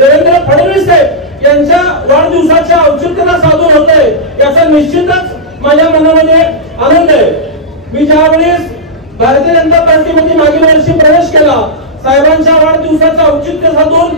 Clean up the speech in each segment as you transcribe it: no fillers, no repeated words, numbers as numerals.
देवेंद्र फडणवीस साहेब यांच्या वाढदिवसाच्या औचित्याला साधून होते याचा निश्चितच माझ्या मनामध्ये आनंद आहे। मी ज्यावेळेस भारतीय जनता पार्टीमध्ये मागील वर्षी प्रवेश केला, साहेबांच्या वाढदिवसाचं औचित्य साधून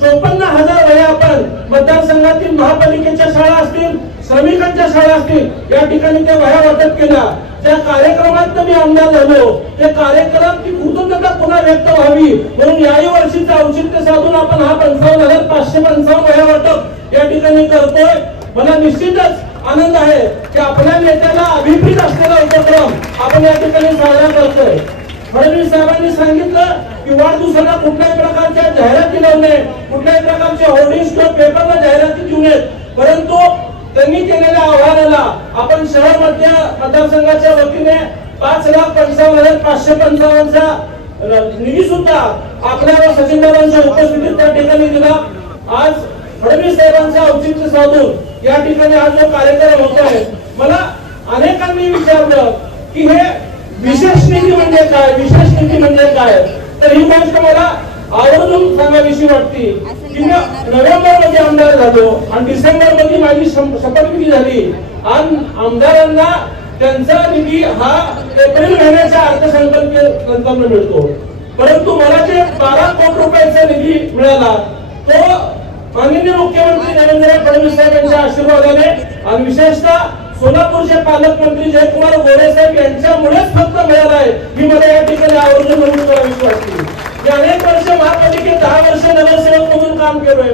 54,000 वह्या आपण मतदारसंघातील महापालिकेच्या शाळा असतील, श्रमिकांच्या शाळा असतील या ठिकाणी त्या वह्या वाटप केल्या। त्या कार्यक्रमात मी आमदार झालो, ते कार्यक्रमाची कृतज्ञता पुन्हा व्यक्त व्हावी म्हणून याही वर्षीचं औचित्य साधून आपण हा 55,555 वह्या वाटप या ठिकाणी करतोय। मला निश्चितच आनंद आहे की आपल्या नेत्याला अभिप्रेत असलेला उपक्रम आपण या ठिकाणी साजरा करतोय। फडणवीस साहेबांनी सांगितलं की वाढदिवसाला कुठल्याही प्रकारच्या जाहिराती लावू नये, कुठल्याही प्रकारचे होर्डिंग्स किंवा पेपरला जाहिराती देऊ नयेत, परंतु त्यांनी केलेल्या आव्हानाला आपण शहर मध्य मतदारसंघाच्या वतीने 5,55,555 चा निधी सुद्धा आपल्या सचिन दादांच्या उपस्थितीत त्या ठिकाणी दिला। आज फडणवीस साहेबांचा औचित्य साधून या ठिकाणी हा जो कार्यक्रम होत आहे, मला अनेकांनी विचारलं की हे विशेष निधी म्हणजे काय, विशेष निधी म्हणजे काय, तर ही गोष्ट मला आवर्जून सांगावीशी वाटते की नोव्हेंबर मध्ये आमदार झालो आणि डिसेंबर मध्ये माझी शपथविधी झाली आणि आमदारांना त्यांचा निधी हा एप्रिल महिन्याच्या अर्थसंकल्पानंतर मिळतो, परंतु मला जे 12 कोटी रुपयाचा निधी मिळाला तो माननीय मुख्यमंत्री देवेंद्र फडणवीस साहेब यांच्या आशीर्वादाने आणि विशेषतः सोलापूरचे पालकमंत्री जयकुमार गोरे साहेब यांच्यामुळेच फक्त मिळाला आहे। ही मला या ठिकाणी आवर्जून नमूद करावीशी वाटते। मी अनेक वर्ष महापालिकेत 10 वर्ष नगरसेवक म्हणून काम केलोय।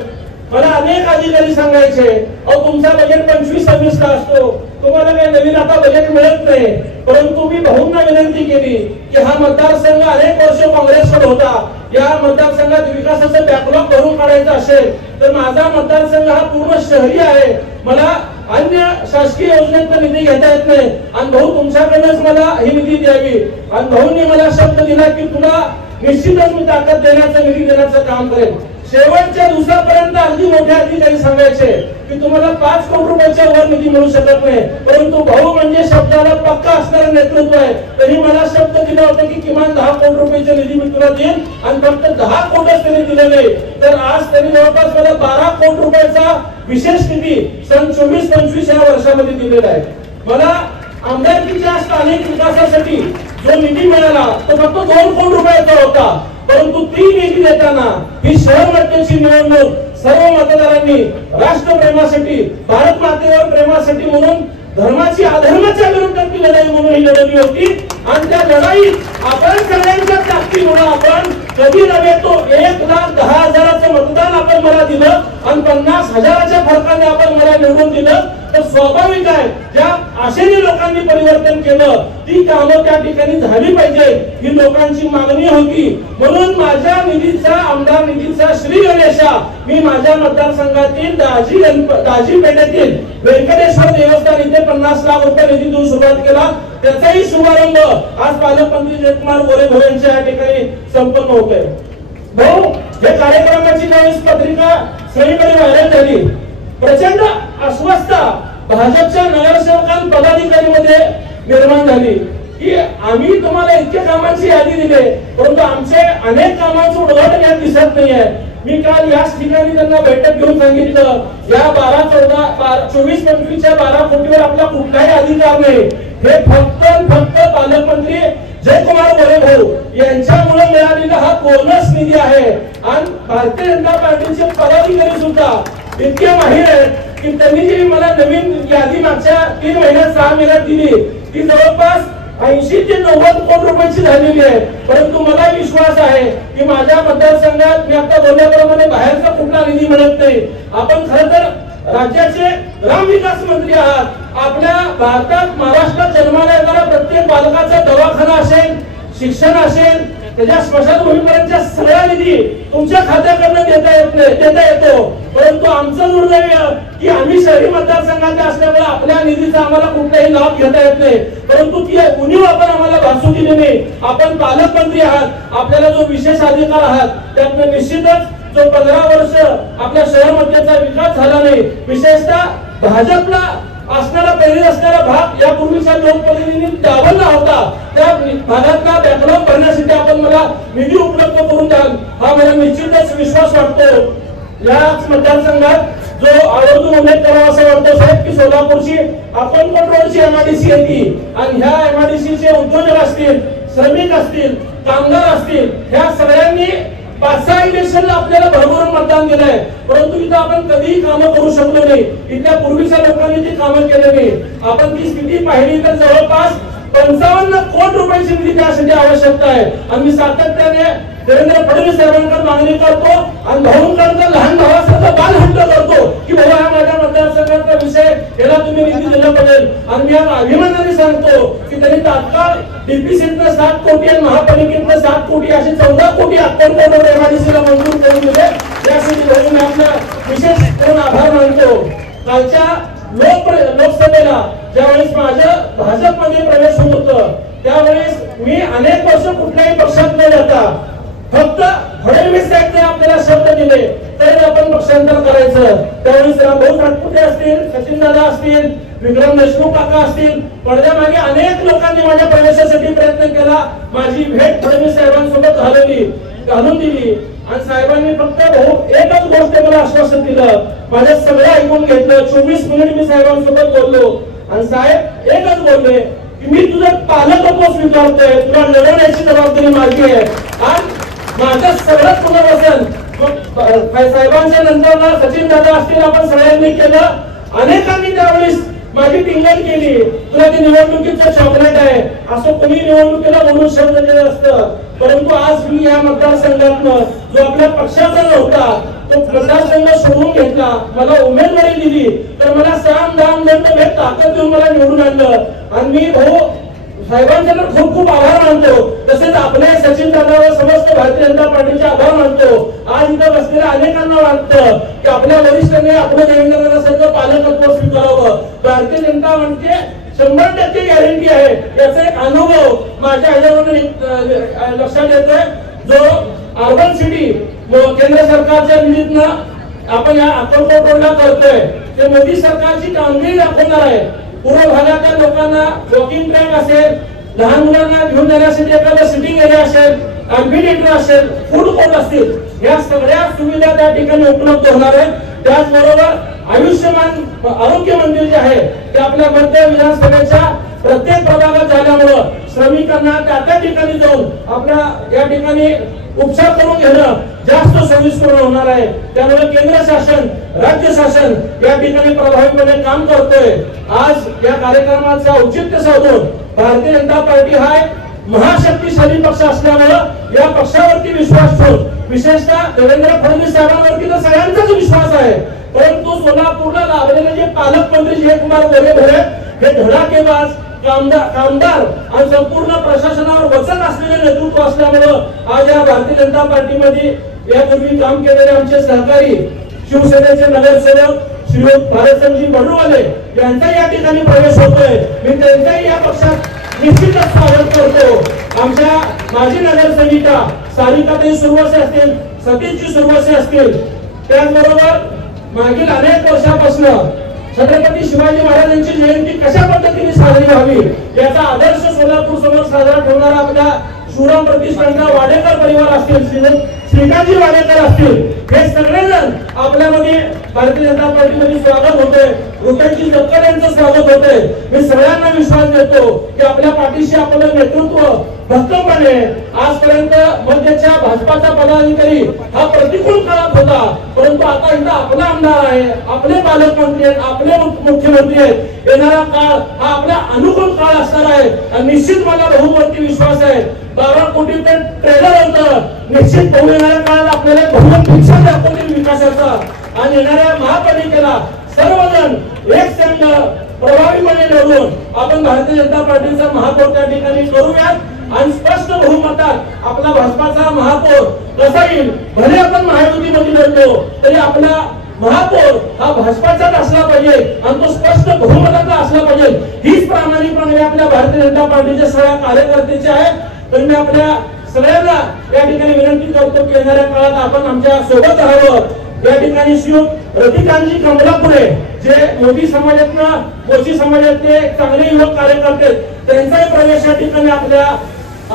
मला अनेक अधिकारी सांगायचे अहो तुमचा बजेट 25-26 ला असतो, तुम्हाला काही नवीन आता बजेट मिळत नाही, परंतु मी भाऊंना विनंती केली की हा मतदारसंघ अनेक वर्ष काँग्रेसकडे होता, या मतदारसंघात विकासाचं बॅकलॉग भरून काढायचं असेल तर माझा मतदारसंघ हा पूर्ण शहरी आहे, मला अन्य शासकीय योजनेचा निधी घेता येत नाही आणि भाऊ तुमच्याकडूनच मला ही निधी द्यावी। आणि भाऊंनी मला शब्द दिला की तुला निश्चितच मी ताकद देण्याचं निधी देण्याचं काम करेन। शेवटच्या दिवसापर्यंत अगदी मोठे अधिकारी सांगायचे की तुम्हाला 5 कोटी रुपयाच्या वर निधी मिळू शकत नाही, परंतु भाऊ म्हणजे शब्दाला पक्का असणारा नेतृत्व आहे, तरी मला शब्द दिला होता की किमान 10 कोटी रुपयाचा निधी मी तुला देईन आणि फक्त 10 कोटीच त्यांनी दिले नाही, तर आज त्यांनी जवळपास मला 12 कोटी रुपयाचा विशेष निधी सन 24-25 या वर्षामध्ये दिलेला आहे। मला आमदारकीच्या स्थानिक विकासासाठी जो निधी मिळाला तो फक्त 2 कोटी रुपयाचा होता, परंतु ती निधी देताना ही शहर मध्यची निवडणूक सर्व मतदारांनी राष्ट्रप्रेमासाठी, भारत मातेवर प्रेमासाठी म्हणून धर्माची अधर्माच्या विरोधातली लढाई म्हणून ही लढवली होती आणि त्या लढाईत आपण सगळ्यांच्या ताकदीमुळे आपण कधी नव्हे तो 1,10,000चं मतदान आपण मला दिलं आणि 50,000च्या फरकाने आपण मला निवडून दिलं, तर स्वाभाविक आहे ज्या आशेने लोकांनी परिवर्तन केलं ती कामं त्या ठिकाणी झाली पाहिजे ही लोकांची मागणी होती। म्हणून माझ्या निधीचा, आमदार निधीचा श्री गणेशा मी माझ्या मतदारसंघातील दाजी पेठेतील व्यंकटेश्वर देवस्थान इथे 50 लाख रुपये निधी देऊन सुरुवात केला, त्याचाही शुभारंभ आज पालकमंत्री जयकुमार गोरे भाऊ यांच्या या ठिकाणी संपन्न होतोय। भाऊ या कार्यक्रमाची ज्यावेळेस पत्रिका सगळीकडे व्हायरल झाली, प्रचंड अस्वस्थता भाजपच्या नगरसेवकां पदाधिकारीमध्ये निर्माण झाली की आम्ही तुम्हाला इतक्या कामांची यादी दिली परंतु आमचे अनेक कामांचं उद्घाटन यात दिसत नाहीये। मी काल याच ठिकाणी त्यांना बैठक घेऊन सांगितलं या 24-25च्या 12 कोटीवर आपला कुठलाही अधिकार नाही, हे फक्त पालकमंत्री जयकुमार गोरे भाऊ यांच्यामुळे मिळालेला हा बोनस निधी आहे आणि भारतीय जनता पार्टीचे पदाधिकारी सुद्धा इतके माहिर आहेत की त्यांनी जी मला नवीन यादी मागच्या 3 महिन्यात 6 महिन्यात दिली ती जवळपास 80 ते 90 कोटी रुपयाची झालेली आहे, परंतु मला विश्वास आहे की माझ्या मतदारसंघात मी आता बोलल्याप्रमाणे बाहेरचा कुठला निधी मिळत नाही। आपण खरं तर राज्याचे ग्रामविकास मंत्री आहात, आपल्या भारतात महाराष्ट्रात जन्माला येणारा प्रत्येक बालकाचा दवाखाना असेल, शिक्षण असेल, त्याच्या स्मशानभूमीपर्यंतच्या सगळा निधी तुमच्या खात्याकडनं देता येतो, परंतु आमचं दुर्दैव की आम्ही शहरी मतदारसंघात असल्यामुळे आपल्या निधीचा आम्हाला कुठलाही लाभ घेता येत नाही, परंतु ती उणीव आपण आम्हाला भासू दिली नाही। आपण पालकमंत्री आहात, आपल्याला जो विशेष अधिकार आहात त्यातनं निश्चितच जो 15 वर्ष आपल्या शहर मध्येचा विकास झाला नाही, विशेषतः भाजपला असणारा पहिली असणारा भाग या पूर्वीच्या लोकप्रतिनिधींनी दावला होता, त्या भागातला बॅकलॉग भरण्यासाठी आपण मला निधी उपलब्ध करून द्याल हा मला निश्चितच विश्वास वाटतो। याच मतदारसंघात जो आवर्जून उल्लेख करावा असं वाटतं साहेब की सोलापूरची आपण कंट्रोलची एमआयडीसी येते आणि ह्या एमआयडीसीचे उद्योजक असतील, श्रमिक असतील, कामगार असतील, ह्या सगळ्यांनी 5-6 इलेक्शनला आपल्याला भरभरून मतदान दिलंय, परंतु इथं आपण कधीही कामं करू शकलो नाही. इथल्या पूर्वीच्या लोकांनी ती कामं केली नाही. आपण ती स्थिती पाहिली तर जवळपास 55 कोटी रुपयाची निधी त्यासाठी आवश्यकता आहे. आणि मी सातत्याने देवेंद्र फडणवीस साहेबांकडे मागणी करतो आणि भाऊंकडे लहान भावासारखा बालहट्ट करतो की बाबा हा माझ्या मतदारसंघाचा विषय, याला तुम्ही निधी दिला पाहिजे. आणि मी आज अभिमानाने सांगतो की त्यांनी तात्काळ डीपीसीतनं 7 कोटी आणि महापालिकेतनं 7 कोटी असे 14 कोटी अक्कलकोट एमआयडीसीला मंजूर करून दिले. यासाठी भाऊ मी आपला विशेष करून आभार मानतो. कालच्या लोकसभेला ज्यावेळेस माझं भाजपमध्ये प्रवेश होत होतं त्यावेळेस मी अनेक वर्ष कुठल्याही पक्षात न जाता फक्त फडणवीस साहेब आपल्याला शब्द दिले तर आपण पक्षांतर करायचं. त्यावेळेस रामभाऊ सातपुते असतील, सचिन दादा असतील, विक्रम देशमुख काका असतील, पडद्यामागे अनेक लोकांनी माझ्या प्रवेशासाठी प्रयत्न केला. माझी भेट फडणवीस साहेबांसोबत घालून दिली आणि साहेबांनी फक्त भाऊ एकच गोष्ट मला आश्वासन दिलं, माझं सगळं ऐकून घेतलं. 24 मिनिट मी साहेबांसोबत बोललो आणि साहेब एकच बोलले की मी तुझं पालकत्व स्वीकारतोय, तुला लढवण्याची जबाबदारी माझी आहे आणि माझं सगळं पुनर्वसन साहेबांच्या नंतर सचिन दादा असतील, आपण सगळ्यांनी केलं. अनेकांनी त्यावेळेस माझी टिंगल केली, तुला ते निवडणुकीचं चॉकलेट आहे असं कोणी निवडणुकीला म्हणून शब्द दिलं असतं. परंतु आज मी या मतदारसंघातनं जो आपल्या पक्षाचा नव्हता तो मतदारसंघ सोडून घेतला, मला उमेदवारी दिली तर मला साम दाम दंड भेट ताकद देऊन मला निवडून आणलं. आणि मी भाऊ साहेबांचे तर खूप खूप आभार मानतो. तसेच आपले सचिन दादा व समस्त भारतीय जनता पार्टीचे आभार मानतो. आज इथं बसलेल्या अनेकांना वाटतं की आपल्या वरिष्ठांनी आपलं देवेंद्र दादासारखं पालकत्व स्वीकारावं. भारतीय जनता म्हणते 100% गॅरंटी आहे. याचा एक अनुभव माझ्या ह्याच्यावरून लक्षात येतोय. जो अर्बन सिटी केंद्र सरकारच्या निधीतनं आपण या अक्कलकोट रोडला करतोय ते मोदी सरकारची कामगिरी दाखवणार आहे. पूर्व भागातल्या लोकांना वॉकिंग ट्रॅक असेल, लहान मुलांना घेऊन जाण्यासाठी एखादा सिटिंग एरिया असेल, अम्फिथिएटर असेल, फूड कोर्ट असतील, या सगळ्या सुविधा त्या ठिकाणी उपलब्ध होणार आहेत. त्याचबरोबर आयुष्यमान आरोग्य मंदिर जे आहे ते आपल्या मध्य विधानसभेच्या प्रत्येक प्रभागात झाल्यामुळं श्रमिकांना त्या ठिकाणी जाऊन आपल्या या ठिकाणी उपचार करून घेणं जास्त सोयीस्कर होणार आहे. त्यामुळे केंद्र शासन, राज्य शासन या ठिकाणी प्रभावीपणे काम करतोय. आज या कार्यक्रमाचं औचित्य साधून भारतीय जनता पार्टी हा एक महाशक्तिशाली पक्ष असल्यामुळं या पक्षावरती विश्वास ठेवून विशेषतः देवेंद्र फडणवीस साहेबांवरती तर सगळ्यांचाच विश्वास आहे, परंतु सोलापूरला लाभलेले जे पालकमंत्री जयकुमार गोरे हे धडाकेबाज कामदार आणि संपूर्ण प्रशासनावर वचक असलेले नेतृत्व असल्यामुळं आज या भारतीय जनता पार्टीमध्ये यापूर्वी काम केलेले आमचे सहकारी शिवसेनेचे नगरसेवक श्री भारतसिंगजी बडूवाले यांचा या ठिकाणी प्रवेश होतोय. मी त्यांच्याही या पक्षात निश्चितच स्वागत करतो. आमच्या माजी नगरसेविका सारिकाताई सुरवसे असतील, सतीशजी सुरवसे असतील, त्याचबरोबर मागील अनेक वर्षापासून छत्रपती शिवाजी महाराजांची जयंती कशा पद्धतीने साजरी व्हावी याचा आदर्श सोलापूर समोर साजरा ठेवणारा आपल्या शिवराम प्रतिष्ठानचा वाडेकर परिवार असतील, श्रीकांतजी वाडेकर असतील, हे सगळेजण आपल्यामध्ये भारतीय जनता पार्टीमध्ये स्वागत होते. रुपेशजी जक्कर यांचं स्वागत होते. मी सगळ्यांना विश्वास देतो की आपल्या पाठीशी आपलं नेतृत्व भक्कमपणे आजपर्यंत मध्यच्या भाजपाचा पदाधिकारी हा प्रतिकूल काळात होता, परंतु आता इथं आपला आमदार आहे, आपले पालकमंत्री आहेत, आपले मुख्यमंत्री आहेत. येणारा काळ हा आपला अनुकूल काळ असणार आहे आणि निश्चित मला बहुमती विश्वास आहे. 12 कोटीचं ट्रेलर होतं, निश्चित बहु येणाऱ्या काळात आपल्याला बहुमत भिक्षा दाखवतील विकासाचा आणि येणाऱ्या महापालिकेला सर्वजण एक संघ प्रभावीपणे लढवून आपण भारतीय जनता पार्टीचा महापौर त्या ठिकाणी करूयात आणि स्पष्ट बहुमतात आपला भाजपाचा महापौर कसा येईल. भले आपण महायुतीमध्ये लढलो तरी आपला महापौर हा भाजपाचाच असला पाहिजे आणि तो स्पष्ट बहुमताचा असला पाहिजे. हीच प्रामाणिकपणे आपल्या भारतीय जनता पार्टीच्या सगळ्या कार्यकर्त्याची आहे. तर मी आपल्या सगळ्यांना या ठिकाणी विनंती करतो की येणाऱ्या काळात आपण आमच्या सोबत राहावं. या ठिकाणी श्रीयुत रतिकांतजी कमलापुरे जे मोदी समाजातनं मोची समाजातले चांगले युवक कार्यकर्ते त्यांचाही प्रवेश या ठिकाणी आपल्या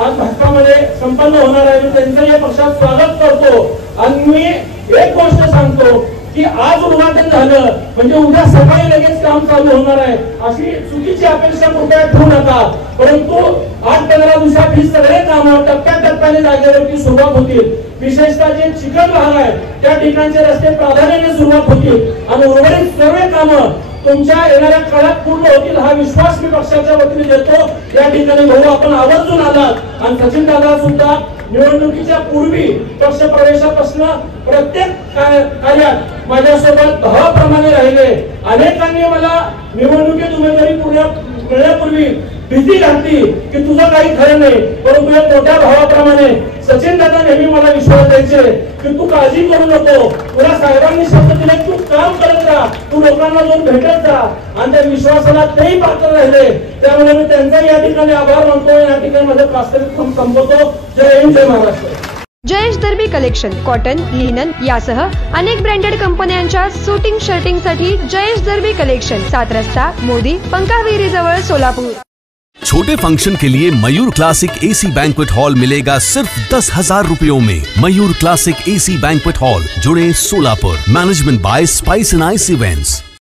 आज भाजपामध्ये संपन्न होणार आहे. मी त्यांचं या पक्षात स्वागत करतो आणि मी एक गोष्ट सांगतो की आज उद्घाटन झालं म्हणजे उद्या सकाळी लगेच काम चालू होणार आहे अशी चुकीची अपेक्षा कृपया ठेवू नका. परंतु 8-15 दिवसात ही सगळे कामं टप्प्याटप्प्याने जागेवरती सुरुवात होतील. विशेषतः जे चिकन भाग आहे त्या ठिकाणचे रस्ते प्राधान्याने सुरुवात होतील आणि उर्वरित सर्व कामं तुमच्या येणाऱ्या काळात पूर्ण होतील हा विश्वास मी पक्षाच्या वतीने देतो. या ठिकाणी भाऊ आपण आवर्जून आलात आणि सचिन दादा सुद्धा निवडणुकीच्या पूर्वी पक्ष प्रवेशापासून प्रत्येक कार्यात माझ्यासोबत भावाप्रमाणे राहिले. अनेकांनी मला निवडणुकीत उमेदवारी मिळण्यापूर्वी भीती घातली की तुझं काही खरं नाही, परंतु एक मोठ्या भावाप्रमाणे सचिन दादा नेहमी मला विश्वास द्यायचे की तू काळजी करू नको, तुला साहेबांनी शब्द दिले तू काम करत राहा, तू लोकांना जाऊन भेटत जा आणि त्या विश्वासाला तेही पात्र राहिले. त्यामुळे मी त्यांचा या ठिकाणी आभार मानतो. या ठिकाणी माझं प्रास्ताविक संपवतो. जय हिंद, जय Maharashtra. Jayesh दर्बी collection cotton, linen यासह अनेक ब्रँडेड कंपन्यांच्या सूटिंग शर्टिंगसाठी जयेश दर्बी कलेक्शन, 7 रस्ता मोदी पंकाविरी जवळ सोलापूर. छोटे फंक्शन के लिए Mayur classic AC banquet hall मिलेगा सिर्फ 10,000 रुपयों में। Mayur classic AC banquet hall, जुड़े Solapur. Management by spice and ice events.